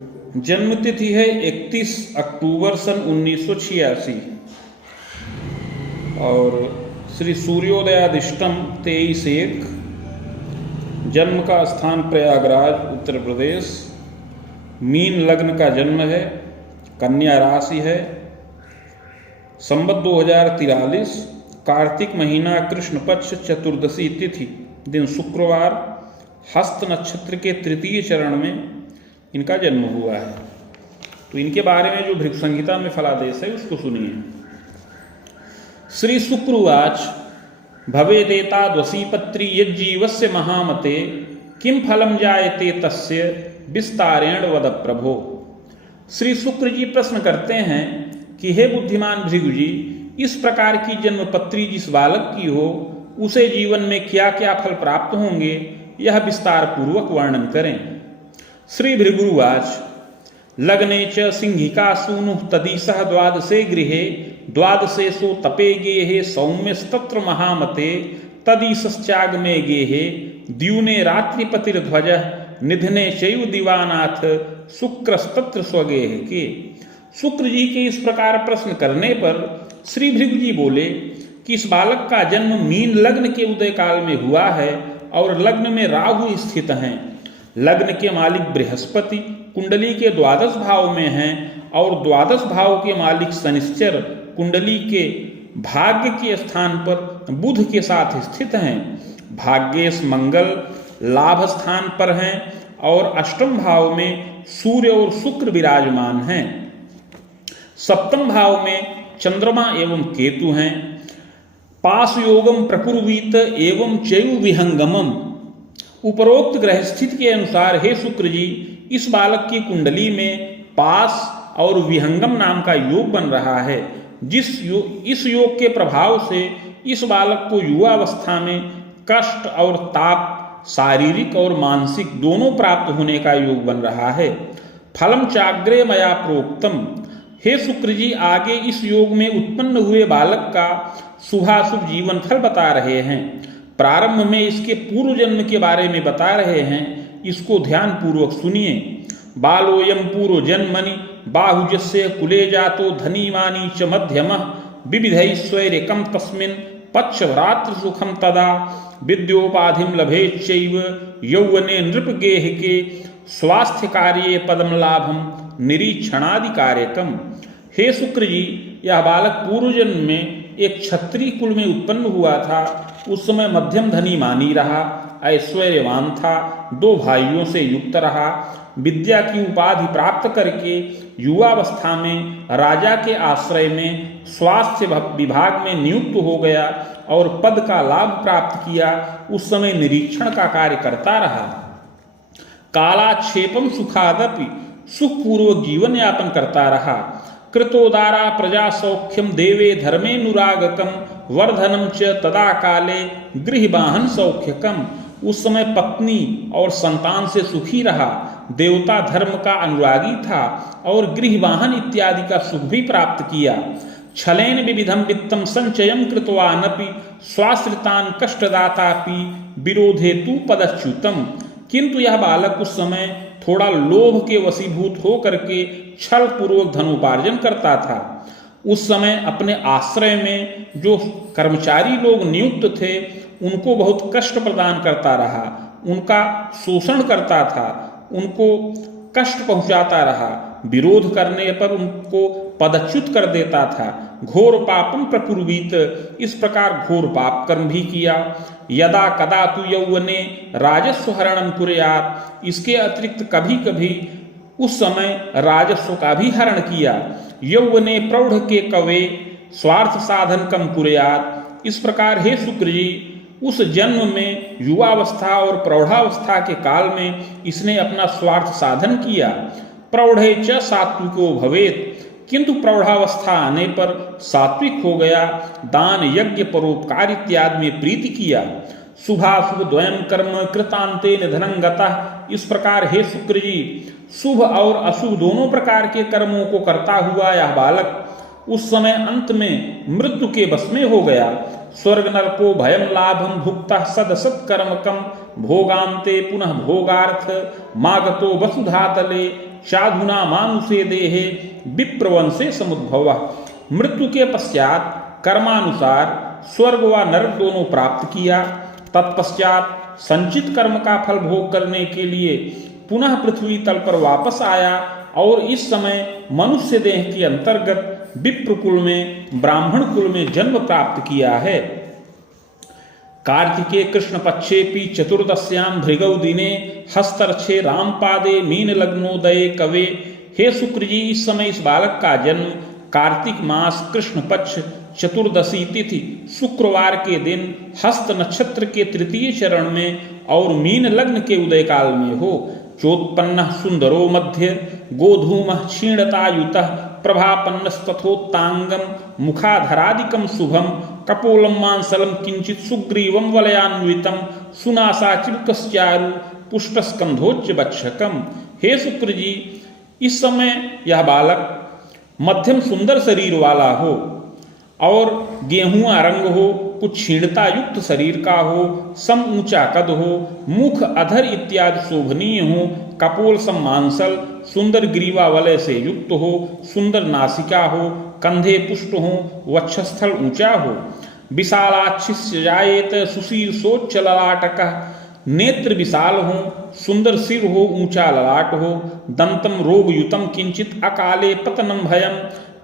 जन्म तिथि है 31 अक्टूबर सन 1986 और श्री सूर्योदयादिष्टम 23/1। जन्म का स्थान प्रयागराज उत्तर प्रदेश। मीन लग्न का जन्म है, कन्या राशि है। संवत 2043, कार्तिक महीना कृष्ण पक्ष चतुर्दशी तिथि, दिन शुक्रवार, हस्त नक्षत्र के तृतीय चरण में इनका जन्म हुआ है। तो इनके बारे में जो भृगु संहिता में फलादेश है उसको सुनिए। श्री शुक्रवाच भवेदेता द्वसीपत्री यज्जीवस्य महामते किम फलम जायते तस्य विस्तारेण वद प्रभो। श्री शुक्र जी प्रश्न करते हैं कि हे बुद्धिमान भृगु जी, इस प्रकार की जन्मपत्री जिस बालक की हो उसे जीवन में क्या क्या फल प्राप्त होंगे, यह विस्तार पूर्वक वर्णन करें। श्री भृगुवाच लग्ने च सिंहिका सूनु तदीसः द्वादशे गृहे द्वादशेषु तपे गेहे सौम्यस्तत्र महामते तदीसश्चागमे गेहे द्यूने रात्रिपतिर्ध्वज निधने शैव दिवानाथ शुक्रस्तत्र स्वगेह के। शुक्र जी के इस प्रकार प्रश्न करने पर श्री भृगु जी बोले कि इस बालक का जन्म मीन लग्न के उदय काल में हुआ है और लग्न में राहु स्थित हैं। लग्न के मालिक बृहस्पति कुंडली के द्वादश भाव में हैं और द्वादश भाव के मालिक शनिश्चर कुंडली के भाग्य के स्थान पर बुध के साथ स्थित हैं। भाग्येश मंगल लाभ स्थान पर हैं और अष्टम भाव में सूर्य और शुक्र विराजमान हैं। सप्तम भाव में चंद्रमा एवं केतु हैं। पास योगम प्रकुर्वीत एवं चैव विहंगमम। उपरोक्त ग्रह स्थिति के अनुसार हे शुक्र जी, इस बालक की कुंडली में पास और विहंगम नाम का योग बन रहा है। इस योग के प्रभाव से इस बालक को युवावस्था में कष्ट और ताप, शारीरिक और मानसिक दोनों प्राप्त होने का योग बन रहा है। फलम चाग्रे मया प्रोक्तम। हे शुक्र जी, आगे इस योग में उत्पन्न हुए बालक का शुभाशुभ जीवन फल बता रहे हैं। प्रारंभ में इसके पूर्व जन्म के बारे में बता रहे हैं, इसको ध्यान पूर्वक सुनिए। बालोयम पूर्व जन्मनि बाहुजस्य कुले जातो धनीवानी च मध्यमः विविधैश्वर्यकं तस्मिन् पक्षभ्रातृ सुखम तदा विद्योपाधिम लभेच्चैव यौवने नृपगेह के स्वास्थ्य कार्ये पदम लाभम निरीक्षणादि कार्यकम। हे शुक्र जी, यह बालक पूर्व जन्म में एक क्षत्रिय कुल में उत्पन्न हुआ था। उस समय मध्यम धनी मानी रहा, ऐश्वर्यवान था, 2 भाइयों से युक्त रहा। विद्या की उपाधि प्राप्त करके युवावस्था में राजा के आश्रय में स्वास्थ्य विभाग में नियुक्त हो गया और पद का लाभ प्राप्त किया। उस समय निरीक्षण का कार्य करता रहा। कालाक्षेपम सुखादपि, सुखपूर्वक जीवन यापन करता रहा। कृतोदारा प्रजा सौख्यम देवे धर्मेनुरागकम वर्धनम च तदा काले गृहवाहन सौख्यकम। उस समय पत्नी और संतान से सुखी रहा, देवता धर्म का अनुरागी था और गृहवाहन इत्यादि का सुख भी प्राप्त किया। छलेन विविधम वित्तम संचयम कृतवानपि स्वाश्रितान कष्टदातापि विरोधे तु पदच्युतम। किंतु यह बालक उस समय थोड़ा लोभ के वशीभूत हो करके छल पूर्वक धनोपार्जन करता था। उस समय अपने आश्रय में जो कर्मचारी लोग नियुक्त थे उनको बहुत कष्ट प्रदान करता रहा, उनका शोषण करता था, उनको कष्ट पहुंचाता रहा। विरोध करने पर उनको पदच्युत कर देता था। घोर पापम प्रकुर्वीत, इस प्रकार घोर पाप कर्म भी किया। यदा कदा तु यौवने राजस्व हरणम कुर्यात्, इसके अतिरिक्त कभी कभी उस समय राजस्व का भी हरण किया। यौवने प्रौढ़ के कवे स्वार्थ साधन कम कुर्यात्। इस प्रकार हे शुक्र जी, उस जन्म में युवावस्था और प्रौढ़ावस्था के काल में इसने अपना स्वार्थ साधन किया। प्रौढ़े च सात्विको भवेत, किंतु प्रौढ़ावस्था आने पर सात्विक हो गया। दान यज्ञ परोपकार इत्यादि में प्रीति किया। शुभाशुभ द्वयम कर्म कृतांते निधनं गतः। इस प्रकार हे शुक्र जी, शुभ और अशुभ दोनों प्रकार के कर्मों को करता हुआ यह बालक उस समय अंत में मृत्यु के वश में हो गया। स्वर्ग नरको भयम लाभम भुक्ता सदसत कर्मकम भोगांते पुनः भोगार्थ मागतो वसुधातले साधुना मानुषे देहे विप्रवंशे समुद्भव। मृत्यु के पश्चात कर्मानुसार स्वर्ग व नरक दोनों प्राप्त किया। तत्पश्चात संचित कर्म का फल भोग करने के लिए पुनः पृथ्वी तल पर वापस आया और इस समय मनुष्य देह के अंतर्गत विप्र कुल में, ब्राह्मण कुल में जन्म प्राप्त किया है। कार्तिके कृष्ण पक्षेपि चतुर्दश्याम भृगौ दिने हस्तर्षे रामपादे मीन लग्नोदये कवे। हे शुक्र जी, इस समय इस बालक का जन्म कार्तिक मास कृष्ण पक्ष चतुर्दशी तिथि शुक्रवार के दिन हस्त नक्षत्र के तृतीय चरण में और मीन लग्न के उदय काल में हो। चोत्पन्न सुंदरो मध्य गोधूम क्षीणतायुत प्रभापन्नस्तथोत्तांगम मुखाधरादिकम शुभम कपोलम मांसलम किंचित सुग्रीवम वलयान्वितम सुनासाचिरुकश्चारु पुष्टस्कंधोच्च बक्षकम। हे शुक्र जी, इस समय यह बालक मध्यम सुंदर शरीर वाला हो और गेहुआ रंग हो, कुछ क्षीणता युक्त शरीर का हो, सम ऊंचा कद हो, मुख अधर इत्यादि शोभनीय हो, कपोल सम मांसल सुंदर ग्रीवा वलय से युक्त हो, सुंदर नासिका हो, कंधे पुष्ट हो, वक्षस्थल ऊंचा हो। विशालाक्षिस्य जायेत सुशीर्षोच्च ललाटकः, नेत्र विशाल हो, सुंदर सिर हो, ऊंचा ललाट हो। दंतम रोगयुतम किंचित अकाले पतनम भयम,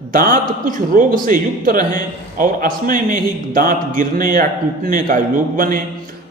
दांत कुछ रोग से युक्त रहें और असमय में ही दांत गिरने या टूटने का योग बने।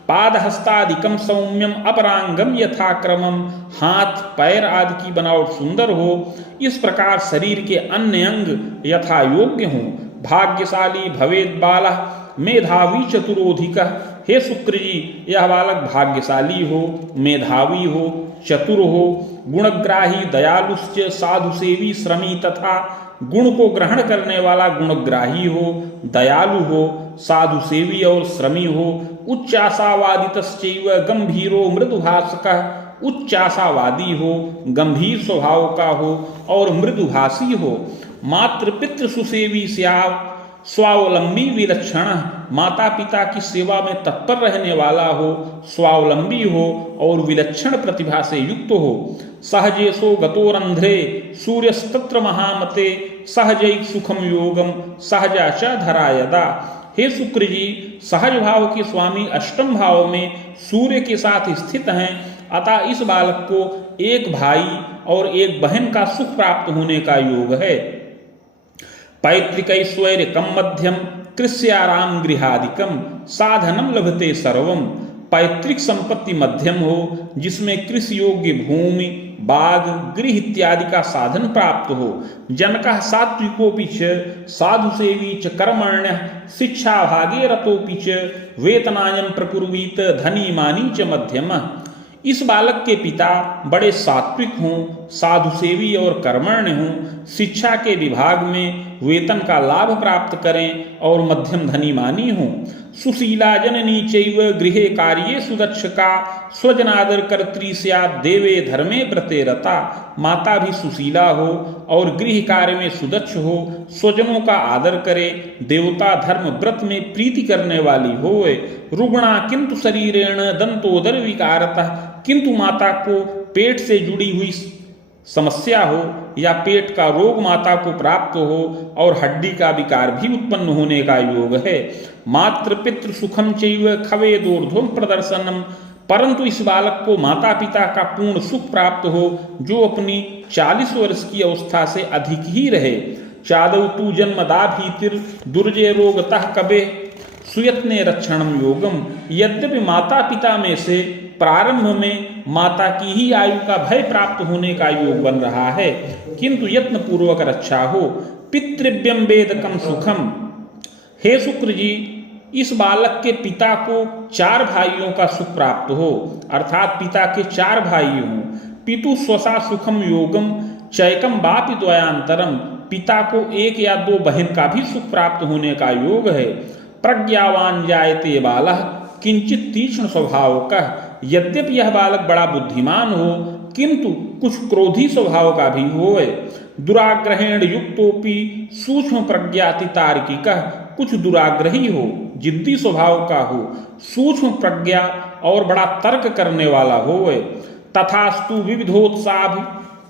पादहस्तादिकम सौम्यम अपरांगम यथाक्रमम, हाथ पैर आदि की बनावट सुंदर हो, इस प्रकार शरीर के अन्य अंग यथा योग्य हों। भाग्यशाली भवेद बालः मेधावी चतुरोधिकः, हे शुक्र जी, यह बालक भाग्यशाली हो, मेधावी हो, चतुर हो, गुणग्राही दयालुश्च साधुसेवी श्रमी तथा गुण को ग्रहण करने वाला गुणग्राही हो, दयालु हो, साधु सेवी और श्रमी हो। उच्चाशावादितश्चैव गंभीरो मृदुभाषकः, उच्चाशावादी हो, गंभीर स्वभाव का हो और मृदुभाषी हो। मातृ पितृ सुसेवी स्याव, स्वावलंबी विलक्षण, माता पिता की सेवा में तत्पर रहने वाला हो, स्वावलंबी हो और विलक्षण प्रतिभा से युक्त हो। सहजेशो गतोरंध्रे सूर्यस्तत्र महामते, सहजैक सुखम योगम सहजा च धरा यदा। हे शुक्र जी, सहज भाव के स्वामी अष्टम भाव में सूर्य के साथ स्थित हैं, अतः इस बालक को एक भाई और एक बहन का सुख प्राप्त होने का योग है। पैतृकैश्वर्यकम मध्यम कृष्याराम गृहादिकम साधनम लभते सर्वम, पैतृक संपत्ति मध्यम हो जिसमें कृषि योग्य भूमि, बाग, गृह इत्यादि का साधन प्राप्त हो। जनकः सात्विकोऽपि च साधुसेवी च कर्मण्यः शिक्षा भागे रतोऽपि च वेतनायं प्रकुर्वीत धनी मानी च मध्यमः। इस बालक के पिता बड़े सात्विक हों, साधुसेवी और कर्मण्य हों, शिक्षा के विभाग में वेतन का लाभ प्राप्त करें और मध्यम धनी मानी हों। सुशीला जननी चैव गृहे कार्ये सुदक्षका, स्वजनादर कर्त्री स्यात् देवे धर्मे व्रते रता। माता भी सुशीला हो और गृह कार्य में सुदक्ष हो, स्वजनों का आदर करे, देवता धर्म व्रत में प्रीति करने वाली होए। रुग्णा किंतु शरीरेण दंतोदर विकारतः, किंतु माता को पेट से जुड़ी हुई समस्या हो या पेट का रोग माता को प्राप्त हो और हड्डी का विकार भी उत्पन्न होने का योग है। मातृ पितृ सुखम चैव खवेदोर्ध्वम प्रदर्शनम, परंतु इस बालक को माता पिता का पूर्ण सुख प्राप्त हो जो अपनी 40 वर्ष की अवस्था से अधिक ही रहे। चादौ तु जन्मदाभीतिर दुर्जय रोगतः कबे सुयत्ने रक्षणम योगम, यद्यपि माता पिता में से प्रारंभ में माता की ही आयु का भय प्राप्त होने का योग बन रहा है, किंतु यत्न पूर्वक रक्षा हो। पितृव्यम वेदकम सुखम, हे शुक्र जी, इस बालक के पिता को 4 भाइयों का सुख प्राप्त हो, अर्थात पिता के 4 भाई हों। पितु स्वसा सुखम योगम चैकम बापि द्वयांतरम, पिता को 1 या 2 बहन का भी सुख प्राप्त होने का योग है। प्रज्ञावान जायते बालः किंचित तीक्ष्ण स्वभाव का, यद्यपि यह बालक बड़ा बुद्धिमान हो किंतु कुछ क्रोधी स्वभाव का भी होए। दुराग्रहेण युक्तोपि सूक्ष्म प्रज्ञाति तार्किकः, कुछ दुराग्रही हो, जिद्दी स्वभाव का हो, सूक्ष्म प्रज्ञा और बड़ा तर्क करने वाला होए। तथास्तु विविधोत्साह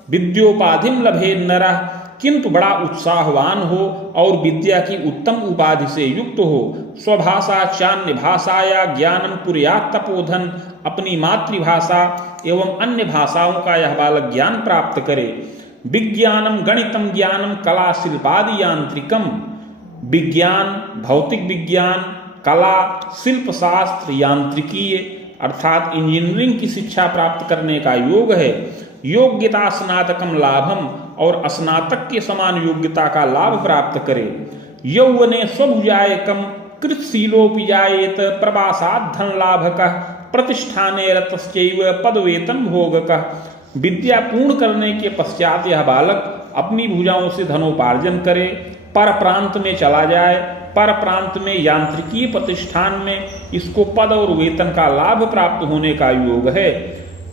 विद्योपाधिम लभे नरः, किंतु बड़ा उत्साहवान हो और विद्या की उत्तम उपाधि से युक्त हो। स्वभाषा चान्य भाषाया ज्ञानम कुर्यात् तपोधन, अपनी मातृभाषा एवं अन्य भाषाओं का यह बालक ज्ञान प्राप्त करे। विज्ञानम गणितम ज्ञानम कला शिल्पादि यांत्रिकम, विज्ञान भौतिक विज्ञान, कला, शिल्प शास्त्र, यांत्रिकीय अर्थात इंजीनियरिंग की शिक्षा प्राप्त करने का योग है। योग्यता स्नातकम लाभम, और स्नातक के समान योग्यता का लाभ प्राप्त करे। यौवने स्वभुजायकम कृतशीलोपि जायेत, प्रवासात् धन लाभकः, प्रतिष्ठाने रतश्चैव पदवेतन भोगकः। विद्या पूर्ण करने के पश्चात यह बालक अपनी भुजाओं से धनोपार्जन करे, पर प्रांत में चला जाए, पर प्रांत में यांत्रिकीय प्रतिष्ठान में इसको पद और वेतन का लाभ प्राप्त होने का योग है।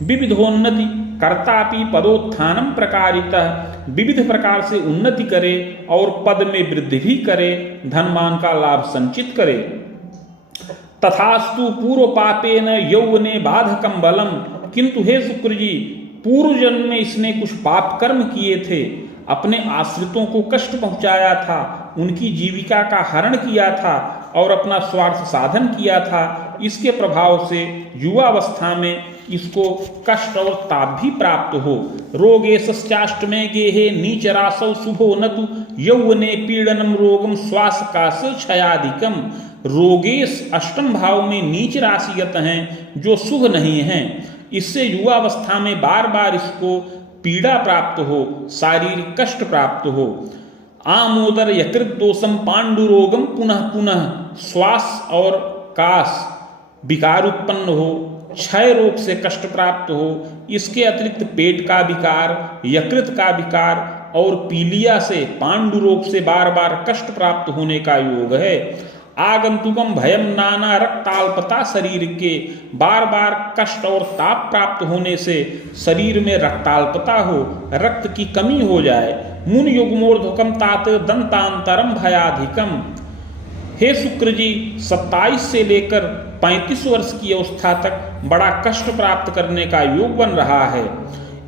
विविधोन्नति कर्तापि पदोत्थानम प्रकारितः, विविध प्रकार से उन्नति करे और पद में वृद्धि भी करे, धनमान का लाभ संचित करे। तथास्तु पूर्व पापेन यौवने बाधकम बलम, किंतु हे शुक्र जी, पूर्व जन्म में इसने कुछ पाप कर्म किए थे, अपने आश्रितों को कष्ट पहुंचाया था, उनकी जीविका का हरण किया था और अपना स्वार्थ साधन किया था। इसके प्रभाव से युवावस्था में इसको कष्ट और ताप भी प्राप्त हो। रोगे सश्चाष्टमे गेहे नीचरासौ शुभो नतु, यौवने पीड़नम रोगम श्वास कास क्षयाधिकम। रोगेश अष्टम भाव में नीच राशिगत हैं जो शुभ नहीं हैं, इससे युवावस्था में बार बार इसको पीड़ा प्राप्त हो, शारीरिक कष्ट प्राप्त हो। आमोदर यकृत दोषम पांडुरोगम पुनः पुनः, श्वास और कास विकार उत्पन्न हो, क्षय रोग से कष्ट प्राप्त हो। इसके अतिरिक्त पेट का विकार, यकृत का विकार और पीलिया से पांडु रोग से बार बार कष्ट प्राप्त होने का योग है। आगंतुकम भयम नाना रक्ताल्पता, शरीर के बार बार कष्ट और ताप प्राप्त होने से शरीर में रक्ताल्पता हो, रक्त की कमी हो जाए। मुन युग्मोर्ध्वकम तात दंतांतरम भयाधिकम। हे शुक्र जी, 27 से लेकर 35 वर्ष की अवस्था तक बड़ा कष्ट प्राप्त करने का योग बन रहा है।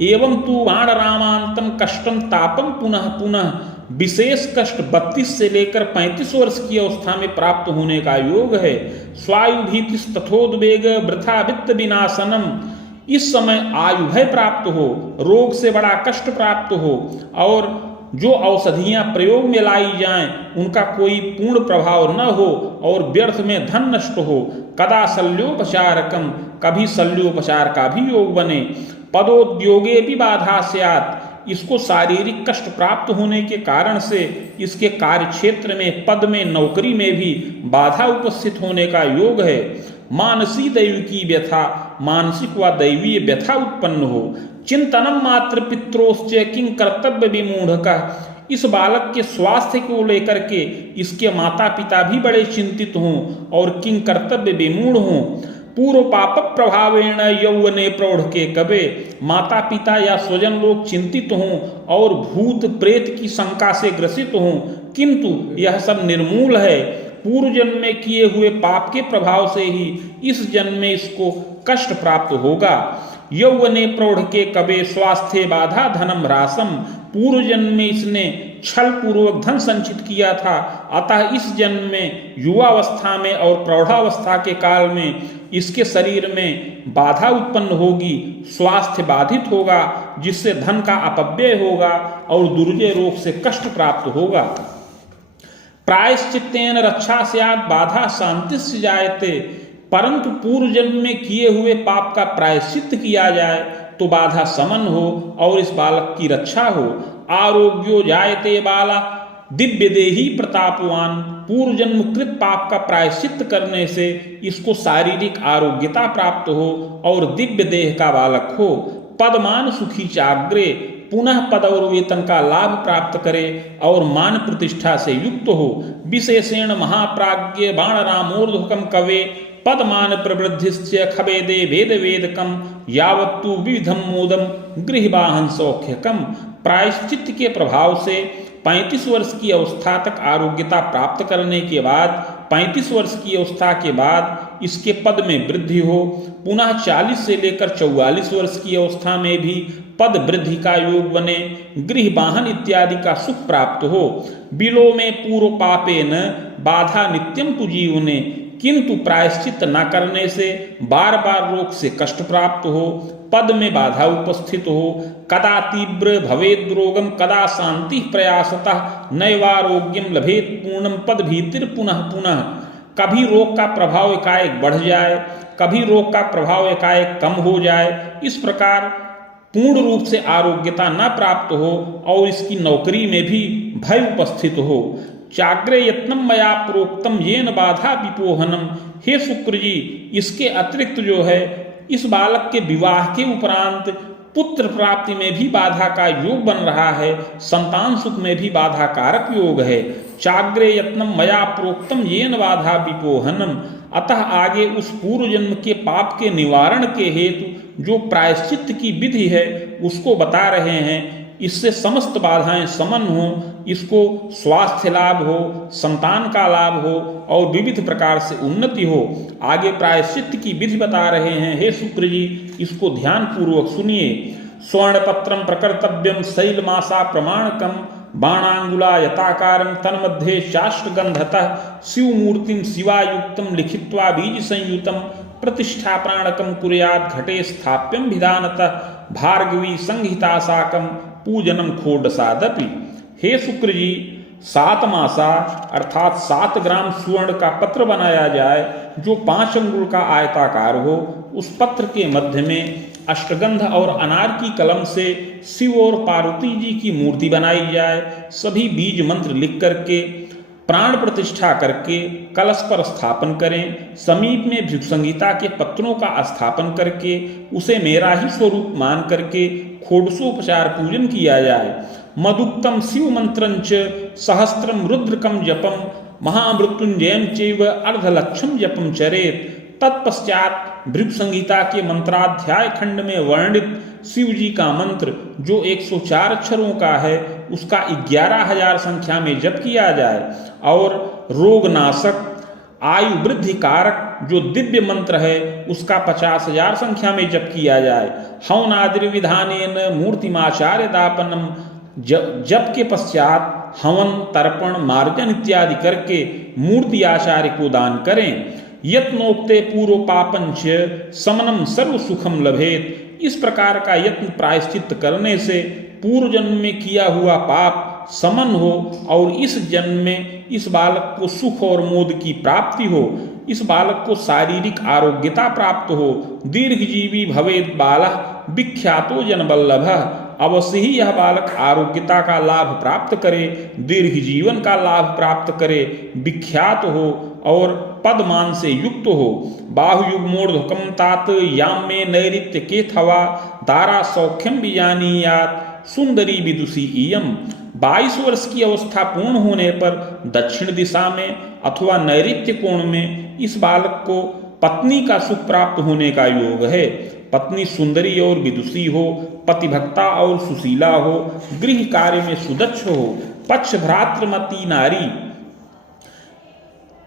एवं तू वाण रामांतम कष्टम तापम पुनः पुनः, विशेष कष्ट 32 से लेकर 35 वर्ष की अवस्था में प्राप्त होने का योग है। स्वायु भीतिस तथोद्वेग वृथा वित्त विनाशनम, इस समय आयु भय प्राप्त हो, रोग से बड़ा कष्ट प्राप्त हो और जो औषधियां प्रयोग में लाई जाएं उनका कोई पूर्ण प्रभाव न हो और व्यर्थ में धन नष्ट हो। कदा शल्योपचारकम, कभी शल्योपचार का भी योग बने। पदोद्योगे भी बाधा स्यात्, इसको शारीरिक कष्ट प्राप्त होने के कारण से इसके कार्य क्षेत्र में, पद में, नौकरी में भी बाधा उपस्थित होने का योग है। मानसी दैव की व्यथा, मानसिक व दैवीय व्यथा उत्पन्न हो। चिंतनम मात्र पित्रोश्च किं कर्तव्य विमूढ़ का, इस बालक के स्वास्थ्य को लेकर के इसके माता पिता भी बड़े चिंतित हों और किं कर्तव्य विमूढ़ हों। पूर्व पाप प्रभावेण यौवने प्रौढ़ के कबे, माता पिता या स्वजन लोग चिंतित हों और भूत प्रेत की शंका से ग्रसित हों, किंतु यह सब निर्मूल है। पूर्व जन्म में किए हुए पाप के प्रभाव से ही इस जन्म में इसको कष्ट प्राप्त होगा। यौवने प्रौढ़ के कबे स्वास्थ्य बाधा धनम ह्रासम, पूर्व जन्म में इसने छल पूर्वक धन संचित किया था, अतः इस जन्म में युवावस्था में और प्रौढ़ावस्था के काल में इसके शरीर में बाधा उत्पन्न होगी, स्वास्थ्य बाधित होगा, जिससे धन का अपव्यय होगा और दुर्जय रोग से कष्ट प्राप्त होगा। प्रायश्चित्तेन रक्षा स्यात् बाधा शांतिस्य जायते, परंतु पूर्व जन्म में किए हुए पाप का प्रायश्चित्त किया जाए तो बाधा समन हो और इस बालक की रक्षा हो। आरोग्यो जायते बाला दिव्य देही प्रतापवान, पूर्व जन्म कृत पाप का प्रायश्चित्त करने से इसको शारीरिक आरोग्यता प्राप्त हो और दिव्य देह का बालक हो। पदमान सुखी चाग्रे, पुनः पद और वेतन का लाभ प्राप्त करे और मान प्रतिष्ठा से युक्त हो। विशेषेण महाप्राज्ञ बाण रामोर्ध्वकम कवे, पदमान प्रवृद्धिश्च खवेदे वेद वेदकम, यावत्तु विविधम मोदम गृहवाहन सौख्यकम। प्रायश्चित्त के प्रभाव से 35 वर्ष की अवस्था तक आरोग्यता प्राप्त करने के बाद 35 वर्ष की अवस्था के बाद इसके पद में वृद्धि हो। पुनः 40 से लेकर 44 वर्ष की अवस्था में भी पद वृद्धि का योग बने। गृह वाहन इत्यादि का सुख प्राप्त हो। बिलो में पूर्व पापे न बाधा नित्यम तु जीवने, किंतु प्रायश्चित न करने से बार बार रोग से कष्ट प्राप्त हो। पद में बाधा उपस्थित हो। कदा तीव्र भवेद रोगम कदा शांति प्रयासतः नैवारोग्यम लभेत पूर्णम पद भीतिर पुनः पुनः। कभी रोग का प्रभाव एकाएक बढ़ जाए, कभी रोग का प्रभाव एकाएक कम हो जाए। इस प्रकार पूर्ण रूप से आरोग्यता न प्राप्त हो और इसकी नौकरी में भी भय उपस्थित हो। चाग्रे यत्नम मया प्रोक्तम येन बाधा विपोहनम। हे शुक्र जी, इसके अतिरिक्त जो है इस बालक के विवाह के उपरांत पुत्र प्राप्ति में भी बाधा का योग बन रहा है, संतान सुख में भी बाधा कारक योग है। चाग्रे यत्नम मया प्रोक्तम येन बाधा विपोहनम। अतः आगे उस पूर्व जन्म के पाप के निवारण के हेतु जो प्रायश्चित की विधि है उसको बता रहे हैं। इससे समस्त बाधाएं समन हो, इसको स्वास्थ्य लाभ हो, संतान का लाभ हो और विविध प्रकार से उन्नति हो। आगे प्रायश्चित की विधि बता रहे हैं। हे शुक्र जी, इसको ध्यान पूर्वक सुनिए। स्वर्णपत्रम प्रकर्तव्यम शैलमासा प्रमाणकम बाणांगुला यताकारम तन्मध्ये चाष्टगंधतः शिवमूर्तिम शिवायुक्तम लिखित्वा बीज संयुतम प्रतिष्ठा प्राणकम कुर्यात् घटे स्थाप्यम विधानतः भार्गवी संहिता साकम पूजनम खोडसादपि। हे शुक्र जी, 7 मासा अर्थात 7 ग्राम स्वर्ण का पत्र बनाया जाए जो 5 अंगुल का आयताकार हो। उस पत्र के मध्य में अष्टगंध और अनार की कलम से शिव और पार्वती जी की मूर्ति बनाई जाए। सभी बीज मंत्र लिख करके प्राण प्रतिष्ठा करके कलश पर स्थापन करें। समीप में भिक्षु संहिता के पत्रों का स्थापन करके उसे मेरा ही स्वरूप मान करके खोडसोपचार पूजन किया जाए। मदुक्तम शिव मंत्रंच सहस्त्रम रुद्रकम जपम महामृत्युंजयम चैव अर्धलक्षम जपम चरेत। तत्पश्चात भृगु संहिता के मंत्राध्याय खंड में वर्णित शिव जी का मंत्र जो 104 अक्षरों का है उसका 11,000 संख्या में जप किया जाए और रोगनाशक आयु वृद्धि कारक जो दिव्य मंत्र है उसका 50,000 संख्या में जप किया जाए। हवनादि विधानेन मूर्तिमाचार्य दापनम। जप के पश्चात हवन तर्पण मार्जन इत्यादि करके मूर्ति आचार्य को दान करें। यत्नोक्ते पूर्व पापंच समनम सर्व सुखम लभेत। इस प्रकार का यत्न प्रायश्चित करने से पूर्व जन्म में किया हुआ पाप समन हो और इस जन्म में इस बालक को सुख और मोद की प्राप्ति हो। इस बालक को शारीरिक आरोग्यता प्राप्त हो। दीर्घजीवी भवेद बालः विख्यातो जनवल्लभः। अवश्य ही यह बालक आरोग्यता का लाभ प्राप्त करे, दीर्घ जीवन का लाभ प्राप्त करे, विख्यात हो और पदमान से युक्त हो। बाहुयुग्मोर्ध्वकम तात याम में नैरित्य के थवा दारा सौख्यम बीजानीयात सुंदरी विदुषी इयम। 22 वर्ष की अवस्था पूर्ण होने पर दक्षिण दिशा में अथवा नैऋत्य कोण में इस बालक को पत्नी का सुख प्राप्त होने का योग है। पत्नी सुंदरी और विदुषी हो, पतिभक्ता और सुशीला हो, गृह कार्य में सुदक्ष हो, पक्ष भ्रातृमती नारी,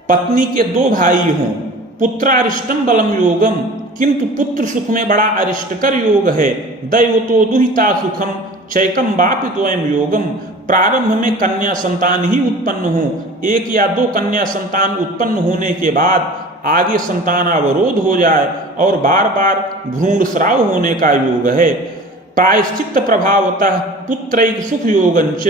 पत्नी के 2 भाई हों, पुत्रारिष्टम बलम योगम, किंतु पुत्र सुख में बड़ा अरिष्टकर योग है। दैवतो दुहिता सुखम चैकम वापितोयम योगम। प्रारंभ में कन्या संतान ही उत्पन्न हो, 1 या 2 कन्या संतान उत्पन्न होने के बाद आगे संतानावरोध हो जाए और बार बार भ्रूण स्राव होने का योग है। प्रायश्चित प्रभावतः पुत्रैक सुख योगंच।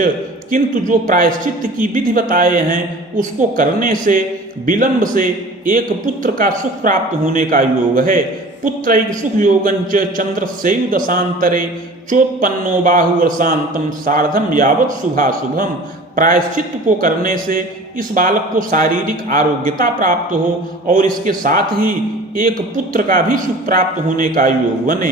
किंतु जो प्रायश्चित की विधि बताए हैं उसको करने से विलंब से एक पुत्र का सुख प्राप्त होने का योग है। पुत्रैक सुख योगंच चंद्रस्यैव दशांतरे चोत्पन्नो बाहुवर्षांतम सार्धम यावत शुभाशुभम। प्रायश्चित को करने से इस बालक को शारीरिक आरोग्यता प्राप्त हो और इसके साथ ही एक पुत्र का भी सुख प्राप्त होने का योग बने।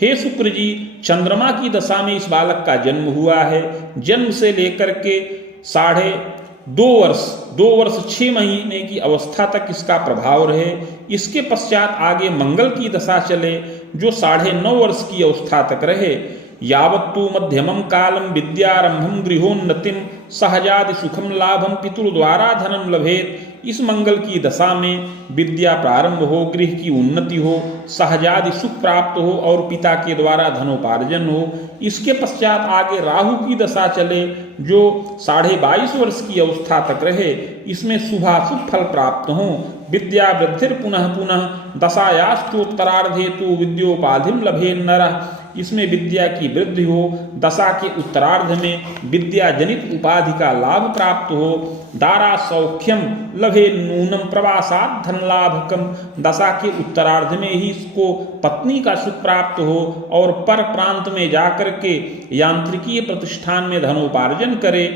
हे शुक्र जी, चंद्रमा की दशा में इस बालक का जन्म हुआ है। जन्म से लेकर के 2.5 वर्ष 6 महीने की अवस्था तक इसका प्रभाव रहे। इसके पश्चात आगे मंगल की दशा चले जो 9.5 वर्ष की अवस्था तक रहे। यावत्तु मध्यमं कालं विद्यारंभं गृहोन्नतिं सहजादि सुखम लाभम पितृद्वारा धनम लभेत। इस मंगल की दशा में विद्या प्रारंभ हो, गृह की उन्नति हो, सहजादि सुख प्राप्त हो और पिता के द्वारा धनोपार्जन हो। इसके पश्चात आगे राहु की दशा चले जो 22.5 वर्ष की अवस्था तक रहे, इसमें शुभाशुभ फल प्राप्त हो। विद्या वृद्धिर पुनः पुनः दशायास्तोत्तरार्धे तो विद्योपाधिम लभे नरः। इसमें विद्या की वृद्धि हो, दशा के उत्तरार्ध में विद्या जनित उपाधि का लाभ प्राप्त हो। दारा सौख्यम लभे नूनम प्रवासात धन लाभकम। दशा के उत्तरार्ध में ही इसको पत्नी का सुख प्राप्त हो और पर प्रांत में जाकर के यांत्रिकीय प्रतिष्ठान में धनोपार्जन करे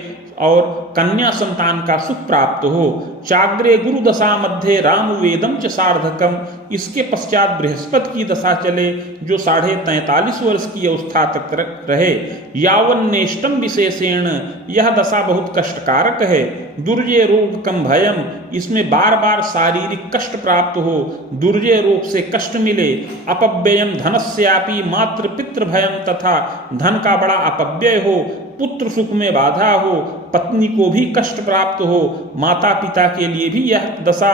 और कन्या संतान का सुख प्राप्त हो। चाग्रे गुरु दशा मध्य राम वेदम च सार्धकम। इसके पश्चात बृहस्पति की दशा चले जो 43.5 वर्ष की अवस्था तक रहे। यावन्नेष्टम विशेषेण, यह दशा बहुत कष्टकारक है। दुर्जय रोग कम भयम, इसमें बार बार शारीरिक कष्ट प्राप्त हो, दुर्जय रोग से कष्ट मिले। अपव्ययम धनस्यापि मातृ पितृ भयम, तथा धन का बड़ा अपव्यय हो, पुत्र सुख में बाधा हो, पत्नी को भी कष्ट प्राप्त हो। माता पिता के लिए भी यह दशा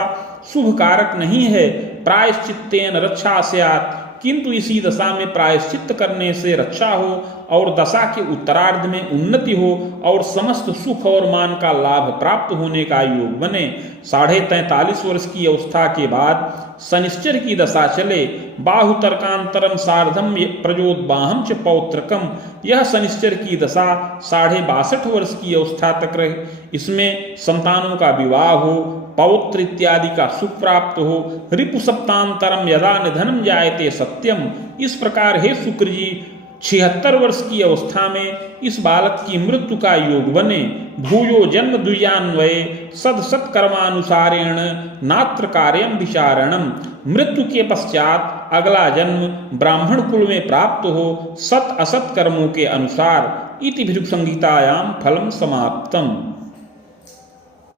शुभ कारक नहीं है। प्रायश्चित्तेन रक्षा स्यात्, किंतु इसी दशा में प्रायश्चित्त करने से रक्षा हो और दशा के उत्तरार्ध में उन्नति हो और समस्त सुख और मान का लाभ प्राप्त होने का योग बने। 43.5 वर्ष की अवस्था के बाद शनिश्चर की दशा चले। बाहुतर्कांतरम सार्धम प्रजोद्बाहम च पौत्रकम। यह शनिश्चर की दशा 62.5 वर्ष की अवस्था तक रहे। इसमें संतानों का विवाह हो, पौत्र इत्यादि का सुख प्राप्त हो। रिपु सप्तांतरम यदा निधनम जायते सत्यम। इस प्रकार हे शुक्र जी 76 वर्ष की अवस्था में इस बालक की मृत्यु का योग बने। भूयो जन्म द्विजान्वये सद सत्कर्मानुसारेण नात्र कार्यम विचारणम। मृत्यु के पश्चात अगला जन्म ब्राह्मण कुल में प्राप्त हो सत असत कर्मों के अनुसार। इति भृगु संहितायां फलम समाप्तम।